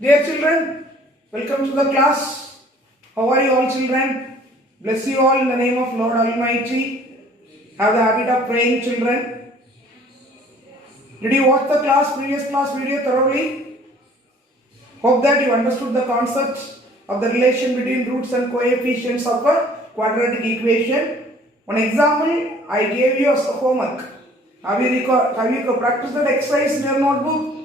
Dear children, welcome to the class. How are you all children? Bless you all in the name of Lord Almighty. Have the habit of praying, children. Did you watch the previous class video thoroughly? Hope that you understood the concept of the relation between roots and coefficients of a quadratic equation. One example I gave you as a homework. Have you practiced that exercise in your notebook?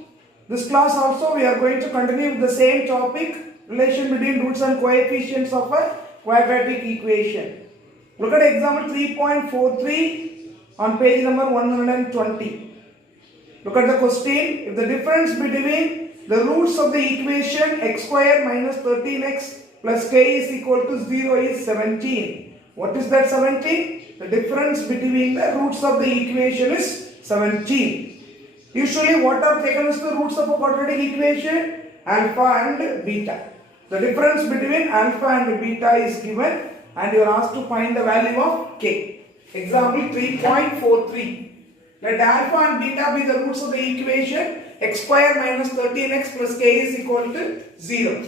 This class also we are going to continue with the same topic, relation between roots and coefficients of a quadratic equation. Look at example 3.43 on page number 120. Look at the question. If the difference between the roots of the equation x square minus 13x plus k is equal to 0 is 17. What is that 17? The difference between the roots of the equation is 17. Usually what are taken as the roots of a quadratic equation? Alpha and beta. The difference between alpha and beta is given and you are asked to find the value of k. Example 3.43. Let alpha and beta be the roots of the equation x square minus 13x plus k is equal to 0.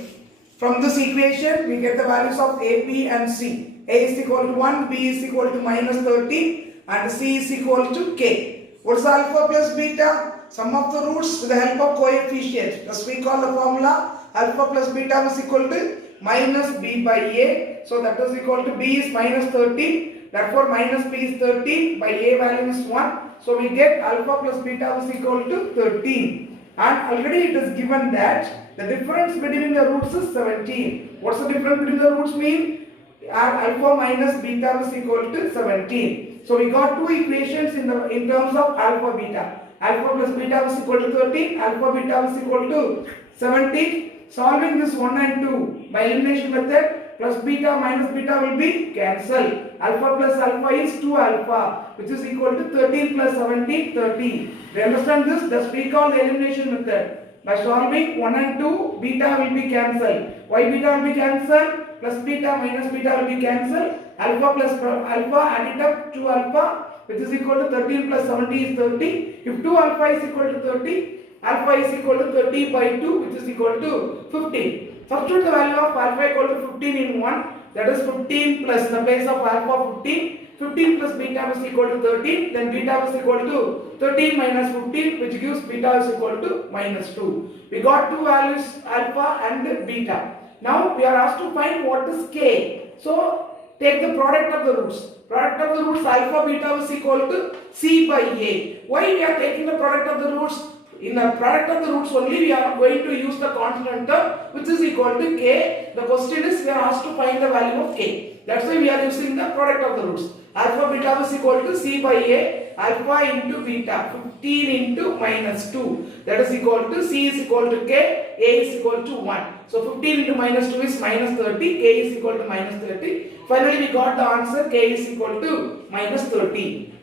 From this equation we get the values of a, b and c. A is equal to 1, b is equal to minus 13 and c is equal to k. What is alpha plus beta? Sum of the roots with the help of coefficient. Thus we call the formula alpha plus beta is equal to minus b by a. So that is equal to b is minus 13. Therefore minus b is 13 by a value is 1. So we get alpha plus beta is equal to 13. And already it is given that the difference between the roots is 17. What's the difference between the roots mean? Alpha minus beta is equal to 17. So we got two equations in terms of alpha beta. Alpha plus beta is equal to 13. Alpha beta is equal to 17. Solving this 1 and 2 by elimination method, plus beta minus beta will be cancelled. Alpha plus alpha is 2 alpha, which is equal to 13 plus 17, 30. We understand this? Thus we call the elimination method. By solving 1 and 2, beta will be cancelled. Why beta will be cancelled? Plus beta minus beta will be cancelled. Alpha plus alpha added up 2 alpha, which is equal to 13 plus 70 is 30. If 2 alpha is equal to 30, alpha is equal to 30 by 2, which is equal to 15. Substitute the value of alpha equal to 15 in 1, that is 15 plus the base of alpha 15. 15 plus beta is equal to 13, then beta is equal to 13 minus 15, which gives beta is equal to minus 2. We got two values, alpha and beta. Now we are asked to find what is k. So take the product of the roots. Product of the roots alpha beta is equal to c by a. Why we are taking the product of the roots? In the product of the roots only we are going to use the constant term which is equal to k. The question is we are asked to find the value of k. That's why we are using the product of the roots. Alpha beta is equal to c by a. Alpha into beta 15 into minus 2. That is equal to c is equal to k. A is equal to 1. So 15 into minus 2 is minus 30. K is equal to minus 30. Finally we got the answer k is equal to minus 30.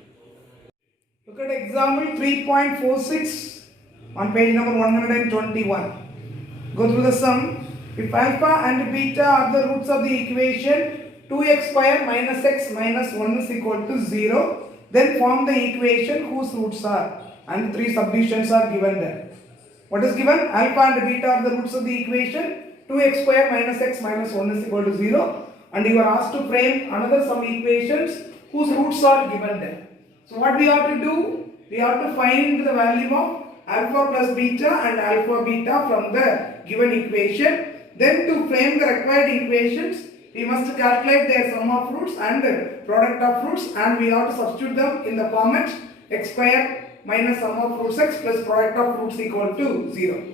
Look at example 3.46 on page number 121. Go through the sum. If alpha and beta are the roots of the equation 2x square minus x minus 1 is equal to 0, then form the equation whose roots are, and three subdivisions are given there. What is given? Alpha and beta are the roots of the equation 2x square minus x minus 1 is equal to 0, and you are asked to frame another some equations whose roots are given there. So what we have to do? We have to find the value of alpha plus beta and alpha beta from the given equation. Then to frame the required equations, we must calculate their sum of roots and product of roots, and we have to substitute them in the format x square minus sum of roots x plus product of roots equal to 0.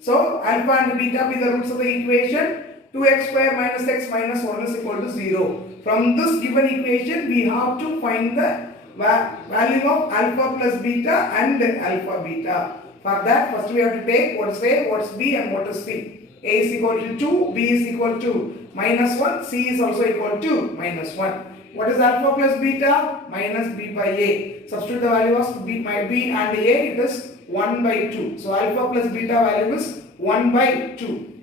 So alpha and beta be the roots of the equation 2x square minus x minus 1 is equal to 0. From this given equation we have to find the value of alpha plus beta and alpha beta. For that first we have to take what is A, what is B and what is C. A is equal to 2, B is equal to minus 1, C is also equal to minus 1. What is alpha plus beta? Minus B by A. Substitute the value of B and A, it is 1 by 2. So alpha plus beta value is 1 by 2.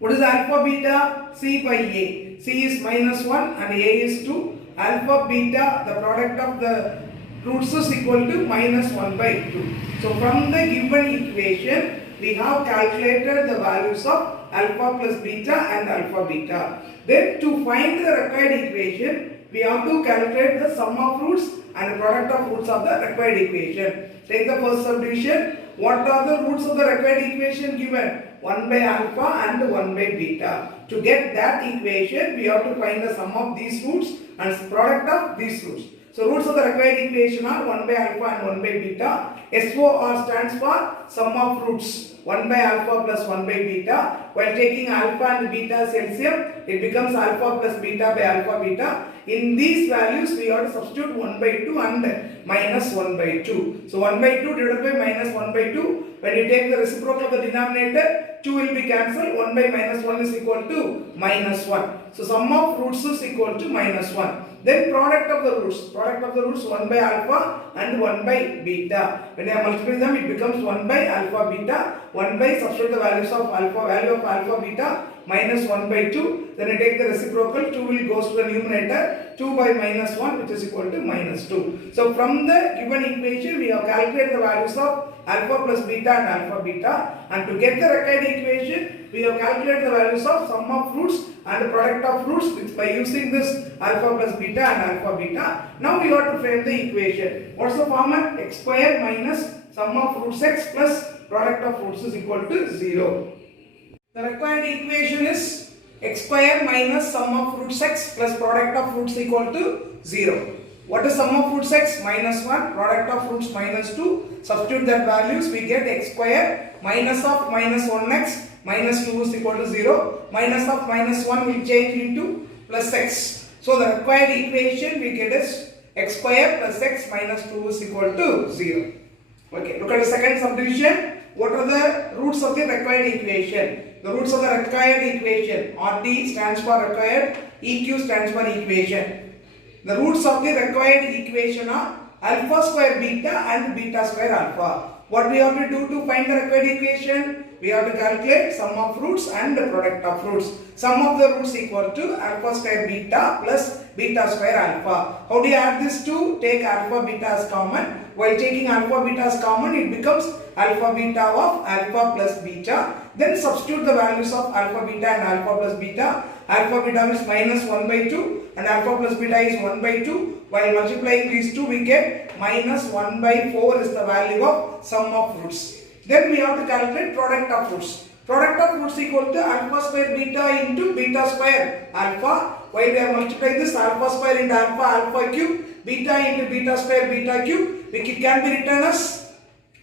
What is alpha beta? C by A. C is minus 1 and A is 2. Alpha beta, the product of the roots is equal to minus 1 by 2. So from the given equation, we have calculated the values of alpha plus beta and alpha beta. Then to find the required equation, we have to calculate the sum of roots and the product of roots of the required equation. Take the first subdivision. What are the roots of the required equation given? 1 by alpha and 1 by beta. To get that equation, we have to find the sum of these roots and product of these roots. So roots of the required equation are 1 by alpha and 1 by beta. SOR stands for sum of roots. 1 by alpha plus 1 by beta. While taking alpha and beta as LCM, it becomes alpha plus beta by alpha beta. In these values, we have to substitute 1 by 2 and minus 1 by 2. So 1 by 2 divided by minus 1 by 2. When you take the reciprocal of the denominator, 2 will be cancelled. 1 by minus 1 is equal to minus 1. So sum of roots is equal to minus 1. Then product of the roots. Product of the roots 1 by alpha and 1 by beta. When I multiply them, it becomes 1 by alpha beta. 1 by substitute the values of value of alpha beta minus 1 by 2. Then I take the reciprocal. 2 will goes to the numerator. 2 by minus 1, which is equal to minus 2. So from the given equation, we have calculated the values of alpha plus beta and alpha beta. And to get the required equation, we have calculated the values of sum of roots and the product of roots by using this alpha plus beta and alpha beta. Now we have to frame the equation. What's the format? X square minus sum of roots x plus product of roots is equal to 0. The required equation is x square minus sum of roots x plus product of roots equal to 0. What is sum of roots x? Minus 1, product of roots minus 2. Substitute that values, we get x square minus of minus 1x minus 2 is equal to 0. Minus of minus 1 will change into plus x. So the required equation we get is x square plus x minus 2 is equal to 0. Okay, look at the second subdivision. What are the roots of the required equation? The roots of the required equation. RT stands for required, EQ stands for equation. The roots of the required equation are alpha square beta and beta square alpha. What we have to do to find the required equation? We have to calculate sum of roots and the product of roots. Sum of the roots equal to alpha square beta plus beta square alpha. How do you add this two? Take alpha beta as common. While taking alpha beta as common, it becomes alpha beta of alpha plus beta. Then substitute the values of alpha beta and alpha plus beta. Alpha beta is minus 1 by 2 and alpha plus beta is 1 by 2. While multiplying these two, we get minus 1 by 4 is the value of sum of roots. Then we have to calculate product of roots. Product of roots equal to alpha square beta into beta square alpha. While we are multiplying this alpha square into alpha cube, beta into beta square beta cube, it can be written as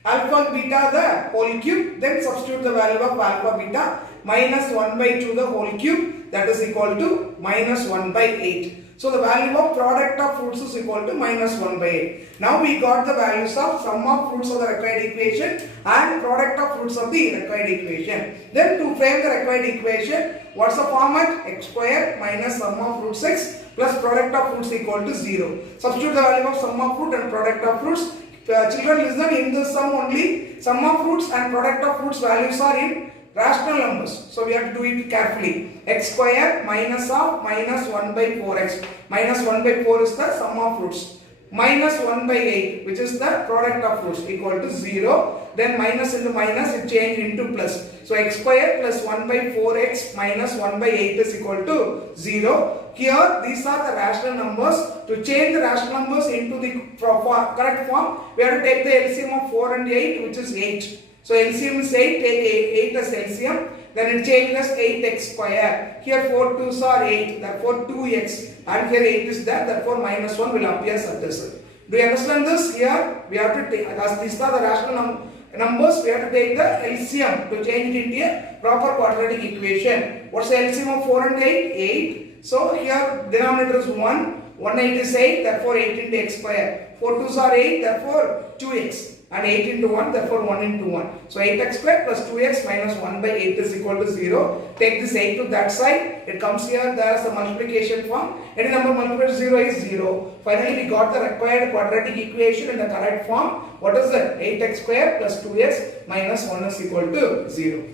alpha beta the whole cube. Then substitute the value of alpha beta minus 1 by 2 the whole cube, that is equal to minus 1 by 8. So the value of product of roots is equal to minus 1 by 8. Now we got the values of sum of roots of the required equation and product of roots of the required equation. Then to frame the required equation, what's the format? X square minus sum of roots x plus product of roots equal to 0. Substitute the value of sum of root and product of roots. Children, listen, in this sum only, sum of roots and product of roots values are in rational numbers. So we have to do it carefully. X square minus of minus 1 by 4x. Minus 1 by 4 is the sum of roots. Minus 1 by 8, which is the product of roots, equal to 0. Then minus into minus, it change into plus. So x square plus 1 by 4x minus 1 by 8 is equal to 0. Here, these are the rational numbers. To change the rational numbers into the correct form, we have to take the LCM of 4 and 8, which is 8. So LCM is 8, take 8 as LCM, then it changes 8x square. Here 4 2s are 8, therefore 2x, and here 8 is there, therefore minus 1 will appear successive. Do you understand this? Here we have to take, as these are the rational numbers, we have to take the LCM to change it into a proper quadratic equation. What's the LCM of 4 and 8? 8. So here denominator is 1, 1 8 is 8, therefore 8 into x square. 4 2s are 8, therefore 2x. And 8 into 1, therefore 1 into 1. So 8x square plus 2x minus 1 by 8 is equal to 0. Take this 8 to that side. It comes here, there is the multiplication form. Any number multiplied to 0 is 0. Finally, we got the required quadratic equation in the correct form. What is that? 8x square plus 2x minus 1 is equal to 0.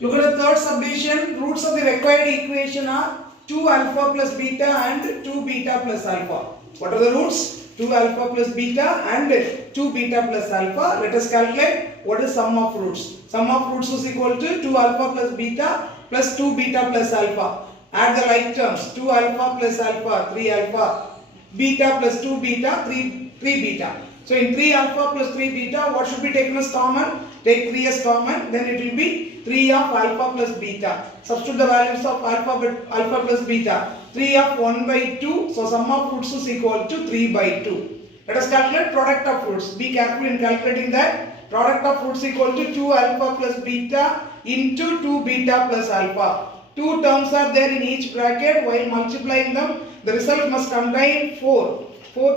Look at the third subdivision. Roots of the required equation are 2 alpha plus beta and 2 beta plus alpha. What are the roots? 2 alpha plus beta and 2 beta plus alpha. Let us calculate what is sum of roots. Sum of roots is equal to 2 alpha plus beta plus 2 beta plus alpha. Add the like terms. 2 alpha plus alpha, 3 alpha. Beta plus 2 beta, 3 beta. So in 3 alpha plus 3 beta, what should be taken as common? Take 3 as common, then it will be 3 of alpha plus beta. Substitute the values of alpha plus beta. 3 of 1 by 2, so sum of roots is equal to 3 by 2. Let us calculate product of roots. Be careful in calculating that. Product of roots equal to 2 alpha plus beta into 2 beta plus alpha. Two terms are there in each bracket. While multiplying them, the result must contain 4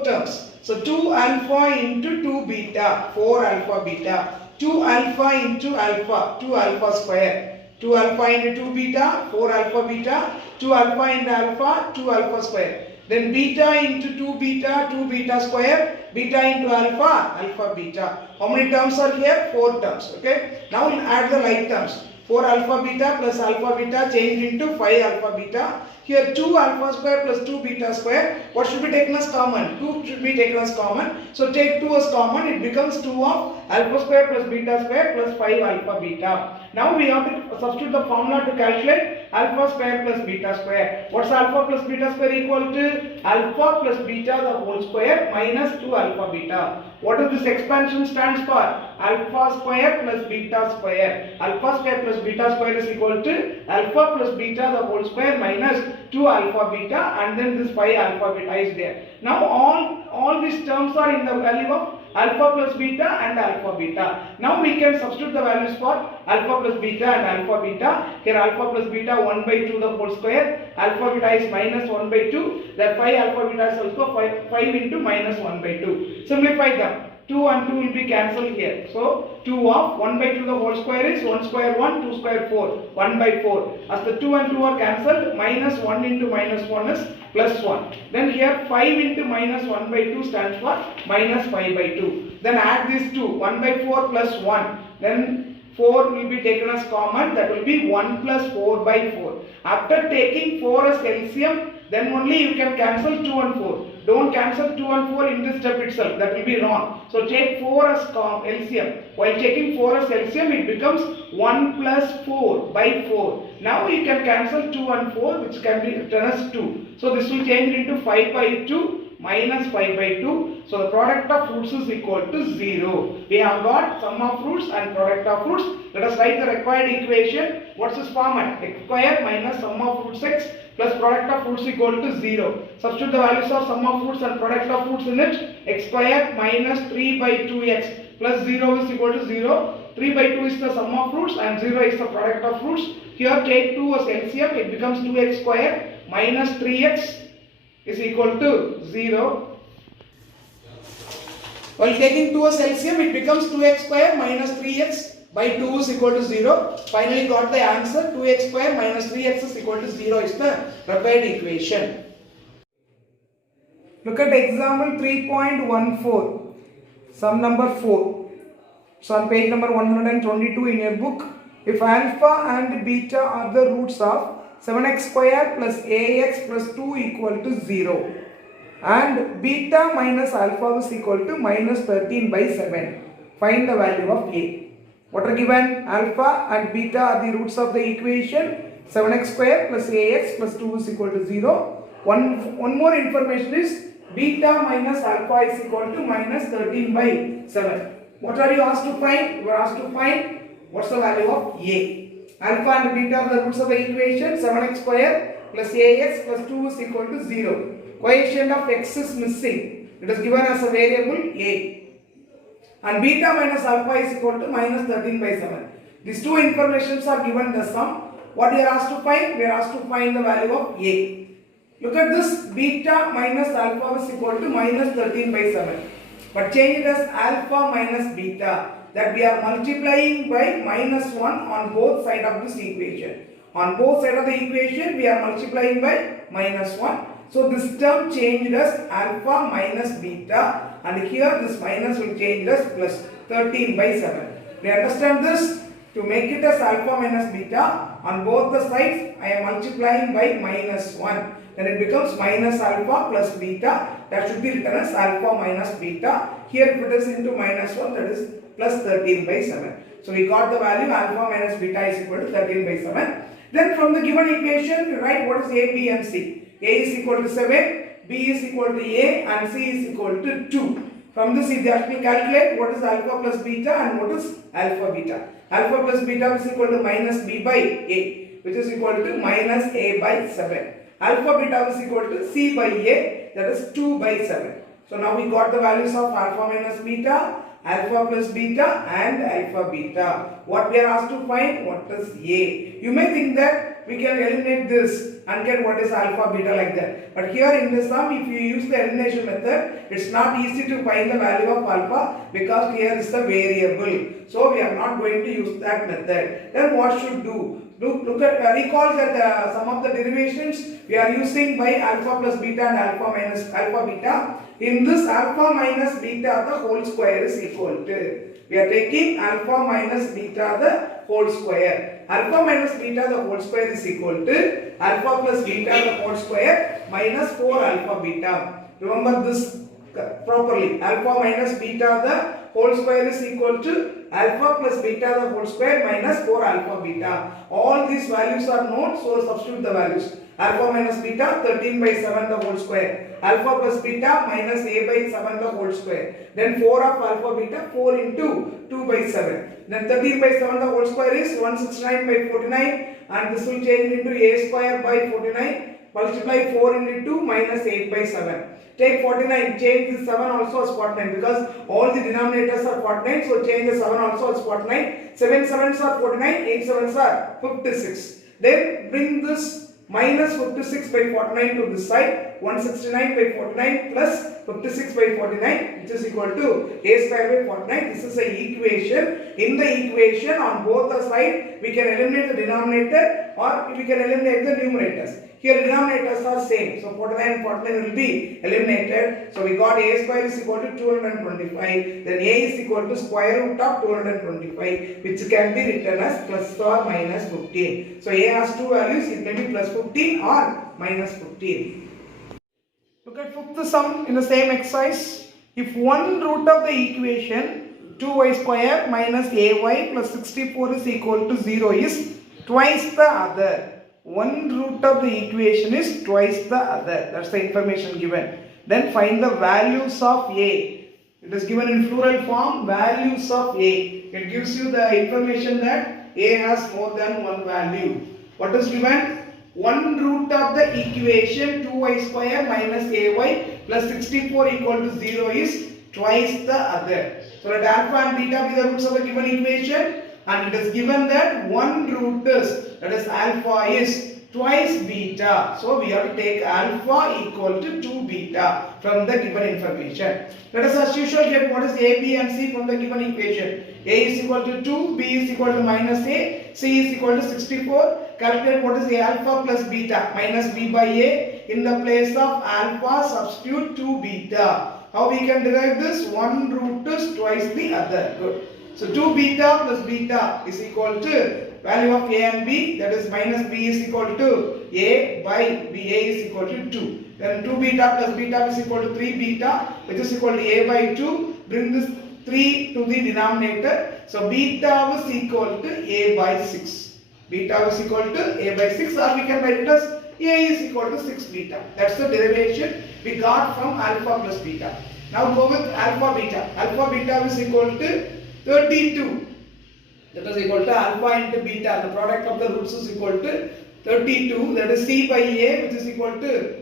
terms. So 2 alpha into 2 beta, 4 alpha beta. 2 alpha into alpha, 2 alpha square. 2 alpha into 2 beta, 4 alpha beta. 2 alpha into alpha, 2 alpha square. Then beta into 2 beta square. Beta into alpha, alpha beta. How many terms are here? 4 terms. Okay. Now we'll add the like terms. 4 alpha beta plus alpha beta changed into 5 alpha beta. Here 2 alpha square plus 2 beta square. What should be taken as common? 2 should be taken as common. So take 2 as common. It becomes 2 of alpha square plus beta square plus 5 alpha beta. Now we have to substitute the formula to calculate alpha square plus beta square. What's alpha plus beta square equal to? Alpha plus beta the whole square minus 2 alpha beta. What does this expansion stands for? Alpha square plus beta square. Alpha square plus beta square is equal to alpha plus beta the whole square minus 2 alpha beta, and then this 5 alpha beta is there. Now all these terms are in the value of alpha plus beta and alpha beta. Now we can substitute the values for alpha plus beta and alpha beta. Here alpha plus beta 1 by 2 the whole square. Alpha beta is minus 1 by 2. That 5 alpha beta is also 5 into minus 1 by 2. Simplify them. 2 and 2 will be cancelled here. So 2 of 1 by 2 the whole square is 1 square 1, 2 square 4, 1 by 4. As the 2 and 2 are cancelled, minus 1 into minus 1 is plus 1. Then here 5 into minus 1 by 2 stands for minus 5 by 2. Then add these two, 1 by 4 plus 1. Then 4 will be taken as common, that will be 1 plus 4 by 4. After taking 4 as LCM, then only you can cancel 2 and 4. Don't cancel 2 and 4 in this step itself, that will be wrong. So take 4 as LCM. While taking 4 as LCM, it becomes 1 plus 4 by 4. Now you can cancel 2 and 4, which can be written as 2. So this will change into 5 by 2 minus 5 by 2. So the product of roots is equal to 0. We have got sum of roots and product of roots. Let us write the required equation. What's this format? X square minus sum of roots x plus product of roots equal to 0. Substitute the values of sum of roots and product of roots in it. X square minus 3 by 2x plus 0 is equal to 0. 3 by 2 is the sum of roots and 0 is the product of roots. Here take 2 as LCM. It becomes 2x square minus 3x is equal to 0. While taking 2 as LCM, it becomes 2x square minus 3x by 2 is equal to 0. Finally got the answer. 2x square minus 3x is equal to 0 is the required equation. Look at example 3.14. Sum number 4. So on page number 122 in your book. If alpha and beta are the roots of 7x square plus ax plus 2 equal to 0. And beta minus alpha is equal to minus 13 by 7. Find the value of a. What are given? Alpha and beta are the roots of the equation. 7x square plus ax plus 2 is equal to 0. One more information is beta minus alpha is equal to minus 13 by 7. What are you asked to find? You are asked to find what's the value of a. Alpha and beta are the roots of the equation. 7x square plus ax plus 2 is equal to 0. Coefficient of x is missing. It is given as a variable a. And beta minus alpha is equal to minus 13 by 7. These two informations are given the sum. What we are asked to find? We are asked to find the value of a. Look at this. Beta minus alpha is equal to minus 13 by 7. But change it as alpha minus beta. That we are multiplying by minus 1 on both sides of this equation. On both sides of the equation, we are multiplying by minus 1. So this term changed as alpha minus beta, and here this minus will change as plus 13 by 7. We understand this. To make it as alpha minus beta, On both the sides, I am multiplying by minus 1. Then it becomes minus alpha plus beta. That should be written as alpha minus beta. Here if it is into minus 1, that is plus 13 by 7. So we got the value alpha minus beta is equal to 13 by 7. Then from the given equation, you write what is A, B and C. A is equal to 7, B is equal to A and C is equal to 2. From this, if you actually calculate what is alpha plus beta and what is alpha beta. Alpha plus beta is equal to minus B by A, which is equal to minus A by 7. Alpha beta is equal to C by A, that is 2 by 7. So now we got the values of alpha minus beta, alpha plus beta and alpha beta. What we are asked to find, what is A. You may think that we can eliminate this and get what is alpha beta like that. But here in this sum, if you use the elimination method, it's not easy to find the value of alpha because here is the variable. So we are not going to use that method. Then what should do? Look at recall that some of the derivations we are using by alpha plus beta and alpha minus alpha beta. In this alpha minus beta the whole square is equal to. We are taking alpha minus beta the whole square. Alpha minus beta the whole square is equal to alpha plus beta the whole square minus 4 alpha beta. Remember this properly. Alpha minus beta the whole square is equal to alpha plus beta the whole square minus 4 alpha beta. All these values are known, so substitute the values. Alpha minus beta 13 by 7 the whole square. Alpha plus beta minus A by 7 the whole square. Then 4 of alpha beta 4 into 2 by 7. Then 13 by 7 the whole square is 169 by 49 and this will change into A square by 49. Multiply 4 into 2 minus 8 by 7. Take 49, change this 7 also as 49 because all the denominators are 49. So change the 7 also as 49. 7 sevens are 49, 8 sevens are 56. Then bring this minus 56 by 49 to this side. 169 by 49 plus 56 by 49 which is equal to A square by 49. This is an equation. In the equation on both the sides we can eliminate the denominator or we can eliminate the numerators. Here denominators are same. So 49 and 49 will be eliminated. So we got A square is equal to 225. Then A is equal to square root of 225 which can be written as plus or minus 15. So A has two values. It may be plus 15 or minus 15. Look at fifth sum in the same exercise. If one root of the equation 2y square minus ay plus 64 is equal to 0 is twice the other. One root of the equation is twice the other. That's the information given. Then find the values of A. It is given in plural form, values of A. It gives you the information that A has more than one value. What is given? One root of the equation 2y square minus ay plus 64 equal to 0 is twice the other. So let alpha and beta be the roots of the given equation, and it is given that one root is, that is alpha is twice beta. So we have to take alpha equal to 2 beta from the given information. Let us as usual get what is A, B and C from the given equation. A is equal to 2, B is equal to minus A, C is equal to 64. Calculate what is A alpha plus beta minus B by A. In the place of alpha substitute 2 beta. How we can derive this? One root is twice the other. Good. So 2 beta plus beta is equal to value of A and B, that is minus B is equal to A by B. A is equal to 2. Then 2 beta plus beta is equal to 3 beta which is equal to A by 2. Bring this 3 to the denominator. So beta is equal to A by 6. Beta is equal to A by 6, or we can write it as A is equal to 6 beta. That's the derivation we got from alpha plus beta. Now go with alpha beta. Alpha beta is equal to 32. That is equal to alpha into beta. The product of the roots is equal to 32. That is C by A which is equal to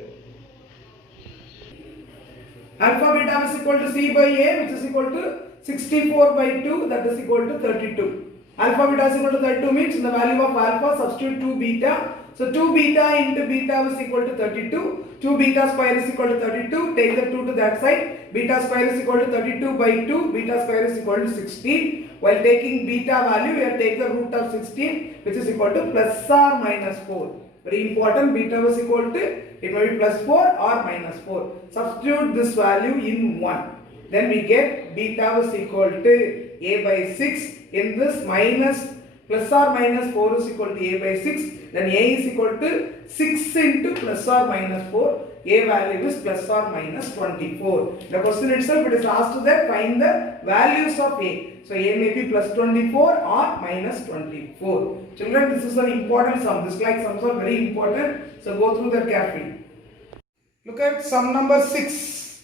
alpha beta is equal to C by A which is equal to 64 by 2, that is equal to 32. Alpha beta is equal to 32 means in the value of alpha substitute 2 beta. So 2 beta into beta is equal to 32. 2 beta square is equal to 32. Take the 2 to that side. Beta square is equal to 32 by 2. Beta square is equal to 16. While taking beta value, we have taken the root of 16 which is equal to plus or minus 4. Very important, beta is equal to, it may be plus 4 or minus 4. Substitute this value in 1. Then we get beta is equal to A by 6. In this minus plus or minus 4 is equal to a by 6, then a is equal to 6 into plus or minus 4, a value is plus or minus 24. The question itself, it is asked that find the values of a. So a may be plus 24 or minus 24. Children, this is an important sum. This like sums are very important. So go through that carefully. Look at sum number 6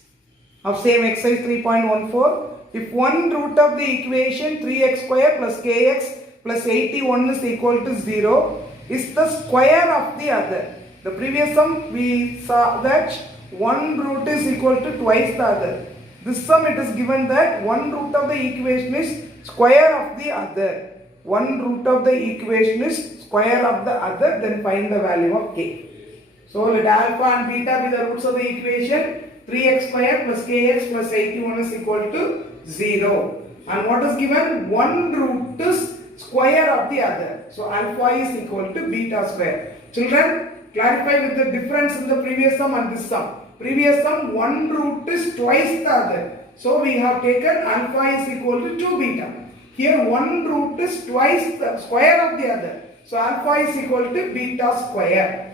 of same exercise 3.14. If one root of the equation 3x square plus kx plus 81 is equal to 0 is the square of the other. The previous sum we saw that one root is equal to twice the other. This sum it is given that one root of the equation is square of the other. One root of the equation is square of the other, then find the value of k. So let alpha and beta be the roots of the equation. 3x square plus kx plus 81 is equal to 0. And what is given? One root is square of the other. So alpha is equal to beta square. Children, clarify with the difference in the previous sum and this sum. Previous sum, one root is twice the other. So we have taken alpha is equal to 2 beta. Here one root is twice the square of the other. So alpha is equal to beta square.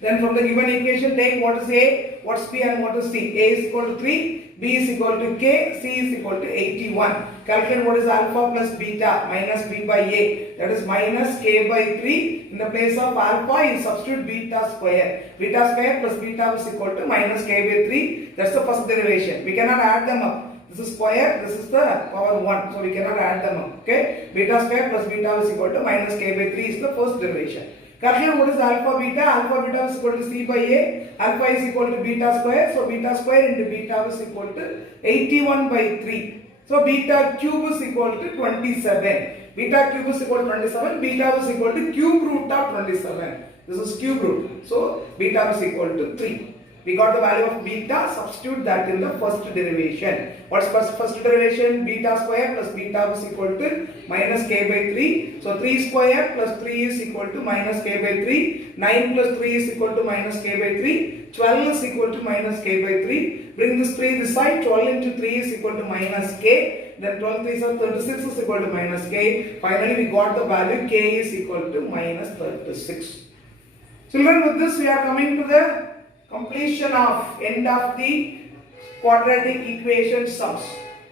Then from the given equation take what is A, what is B and what is C. A is equal to 3, B is equal to K, C is equal to 81. Calculate what is alpha plus beta minus B by A. That is minus K by 3. In the place of alpha you substitute beta square. Beta square plus beta is equal to minus K by 3. That's the first derivation. We cannot add them up. This is square, this is the power 1. So we cannot add them up. Okay. Beta square plus beta is equal to minus K by 3 is the first derivation. Calculate what is alpha beta. Alpha beta is equal to C by A. Alpha is equal to beta square. So beta square into beta is equal to 81 by 3. So beta cube is equal to 27. Beta cube is equal to 27. Beta is equal to cube root of 27. This is cube root. So beta is equal to 3. We got the value of beta, substitute that in the first derivation. What's first derivation? Beta square plus beta is equal to minus k by 3. So 3 square plus 3 is equal to minus k by 3. 9 plus 3 is equal to minus k by 3. 12 is equal to minus k by 3. Bring this 3 this side. 12 into 3 is equal to minus k. Then 12 3 is 36 is equal to minus k. Finally we got the value k is equal to minus 36. Children, with this we are coming to the completion of end of the quadratic equation sums.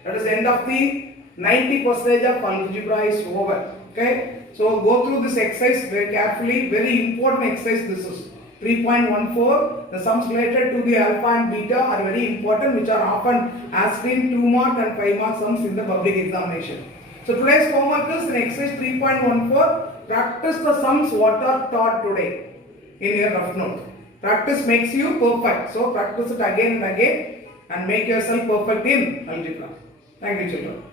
That is end of the 90% of algebra is over. Okay. So go through this exercise very carefully. Very important exercise this is. 3.14. The sums related to the alpha and beta are very important, which are often asked in 2 mark and 5 mark sums in the public examination. So today's homework is in exercise 3.14. Practice the sums what are taught today in your rough note. Practice makes you perfect. So practice it again and again and make yourself perfect in algebra. Thank you, children.